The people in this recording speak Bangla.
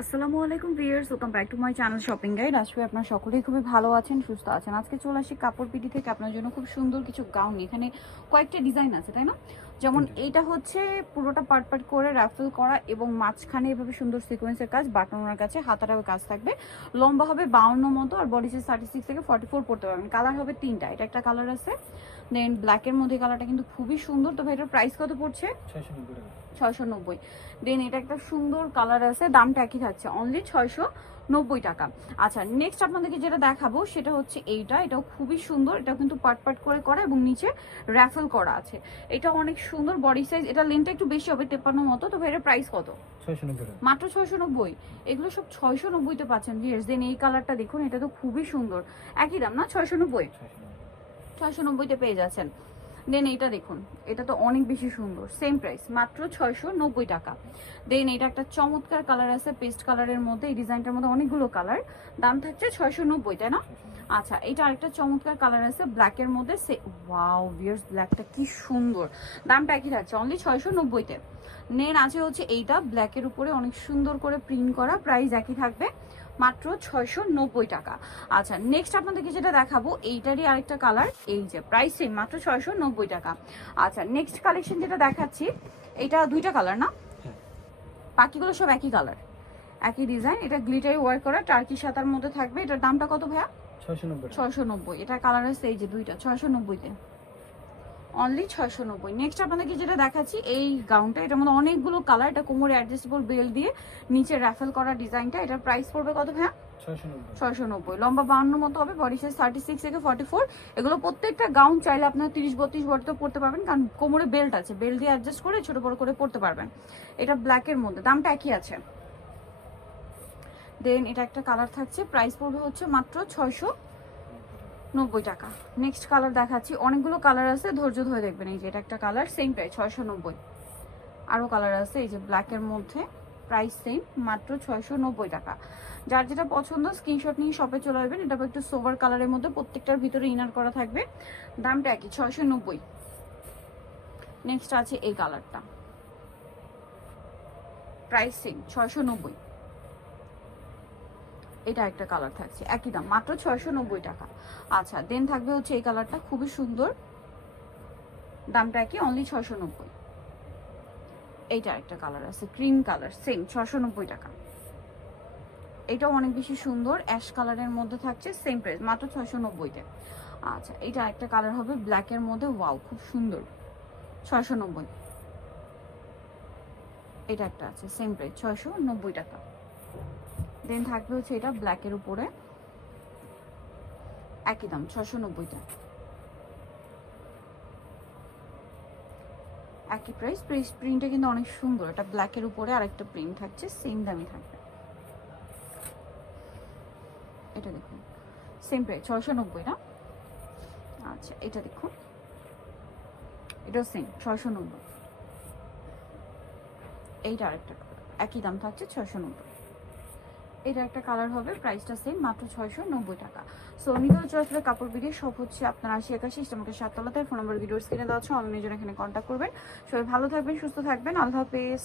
আসসালামু আলাইকুম viewers, welcome back to my channel shopping guide. আজকে আপনারা সকলেই খুবই ভালো আছেন, সুস্থ আছেন। আজকে চলে আসি কাপড় পিটি থেকে আপনার জন্য খুব সুন্দর কিছু গাউন। এখানে কয়েকটা ডিজাইন আছে, তাই না? যেমন এইটা হচ্ছে পুরোটা পার্ট পার্ট করে রাফেল করা এবং মাঝখানে এভাবে সুন্দর সিকোয়েন্সের কাজ, বাটনের কাছে হাতাটাও কাজ থাকবে। লম্বা হবে 52 মতো আর বডি সাইজ 36 থেকে 44 পড়তে পারবেন। কালার হবে তিনটা, এটা একটা কালার আছে, দেন ব্ল্যাকের মধ্যে কালারটা কিন্তু খুবই সুন্দর। তো ভাই এটার প্রাইস কত পড়ছে? 690। দেন এটা একটা সুন্দর কালার আছে, দামটা একই থাকছে, অনলি 690 টাকা। আচ্ছা, নেক্সট আপনাদেরকে যেটা দেখাবো সেটা হচ্ছে এটাও খুবই সুন্দর। এটাও কিন্তু পার্ট পার্ট করে করা এবং নিচে র্যাফেল করা আছে। এটা অনেক সুন্দর বডি সাইজ, এটা লেন্থটা একটু বেশি হবে 53 মতো। তো ভাই এর প্রাইস কত? 690 মাত্র 690। এগুলো সব 690-তে পাচ্ছেন ভিউয়ার্স। দেন এই কালারটা দেখুন, এটা তো খুবই সুন্দর, একই দাম না? 690 তে পেয়ে যাচ্ছেন। দেন এইটা দেখুন, এটা তো অনেক বেশি সুন্দর, সেম প্রাইস, মাত্র 690 টাকা। দেন এটা একটা চমৎকার কালার আছে পেস্ট কালারের মধ্যে, এই ডিজাইনটার মধ্যে অনেকগুলো কালার, দাম থাকছে 690, তাই না? আচ্ছা, এটা আরেকটা চমৎকার কালার আছে ব্ল্যাকের মধ্যে, ওয়াও ভিউয়ার্স, ব্ল্যাকটা কি সুন্দর, দামটা একই থাকছে, অনলি 690-তে। নেন আছে হচ্ছে এইটা ব্ল্যাকের উপরে অনেক সুন্দর করে প্রিন্ট করা, প্রাইস একই থাকবে, মাত্র 690 টাকা। আচ্ছা, নেক্সট আপনাদেরকে যেটা দেখাবো এইটারই আরেকটা কালার, এই যে প্রাইস সেম, মাত্র 690 টাকা। আচ্ছা, নেক্সট কালেকশন যেটা দেখাচ্ছি, এটা দুইটা কালার না? বাকিগুলো সব একই কালার, একই ডিজাইন। এটা গ্লিটারি ওয়ার্ক করা টার্কি সাতার মধ্যে থাকবে। এটার দামটা কত ভাইয়া? 690। এটা কালার আছে এই যে দুইটা, 690-তে, অনলি 690। নেক্সট আপনাদেরকে যেটা দেখাচ্ছি এই গাউনটা, এটার মধ্যে অনেকগুলো কালার, এটা কোমরে অ্যাডজাস্টেবল বেল্ট দিয়ে নিচে রাফেল করা ডিজাইনটা। এটার প্রাইস পড়বে কত ভাইয়া? 690। লম্বা 52 মতো হবে, বডি সাইজ 36 থেকে 44। এগুলো প্রত্যেকটা গাউন চাইলে আপনার 30-32 বডিতে পড়তে পারবেন, কারণ কোমরে বেল্ট আছে, বেল্ট দিয়ে অ্যাডজাস্ট করে ছোট বড় করে পড়তে পারবেন। এটা ব্ল্যাকের মধ্যে, দামটা একই আছে। দেন এটা একটা কালার থাকছে, প্রাইস পড়বে হচ্ছে মাত্র 690 টাকা। নেক্সট কালার দেখাচ্ছি, অনেকগুলো কালার আছে, ধৈর্য ধরে দেখবেন। এই যে এটা একটা কালার, সেম প্রাইস 690। আরও কালার আছে এই যে ব্ল্যাকের মধ্যে, প্রাইস সেম, মাত্র 690 টাকা। যার যেটা পছন্দ স্ক্রিনশট নিয়ে শপে চলে আসবেন। এটা একটু সোভার কালারের মধ্যে, প্রত্যেকটার ভিতরে ইনার করা থাকবে, দামটা একই, 690। নেক্সট আছে এই কালারটা, প্রাইস সেম, 690। এটা একটা কালার থাকছে, একই দাম, মাত্র 690 টাকা। আচ্ছা, দেন থাকবে হচ্ছে এই কালারটা, খুবই সুন্দর, দামটা একই, অনলি 690। এইটা একটা কালার আছে ক্রিম কালার, সেম 690 টাকা। এটাও অনেক বেশি সুন্দর, অ্যাশ কালারের মধ্যে থাকছে, সেম প্রাইস, মাত্র 690-তে। আচ্ছা, এটা একটা কালার হবে ব্ল্যাকের মধ্যে, ওয়াও খুব সুন্দর, 690। এটা একটা আছে, সেম প্রাইস, 690 টাকা। দেন থাকবে হচ্ছে এটা ব্ল্যাকের উপরে, একই দাম, 690-তে, একই প্রাইস। প্রিন্টটা কিন্তু অনেক সুন্দর, এটা ব্ল্যাকের উপরে আরেকটা প্রিন্ট থাকছে, সেম দামই থাকবে। এটা দেখুন, সেম প্রাইস, 690 না? আচ্ছা, এটা দেখুন, এটাও সেম 690। এইটা আরেকটা কালার, একই দাম থাকছে 690। এটা একটা কালার হবে, প্রাইসটা সেম, মাত্র 690 টাকা। সো নিতে চলে কাপড় বিড়িয়ে সব হচ্ছে আপনার 80-81 ইস্টামাকে 7 তলাতে। ফোন নাম্বার ভিডিওর স্ক্রিনে দেওয়া আছে, অনলাইনের জন্য এখানে কন্ট্যাক্ট করবেন। সবাই ভালো থাকবেন, সুস্থ থাকবেন, আল্লাহ হাফেজ।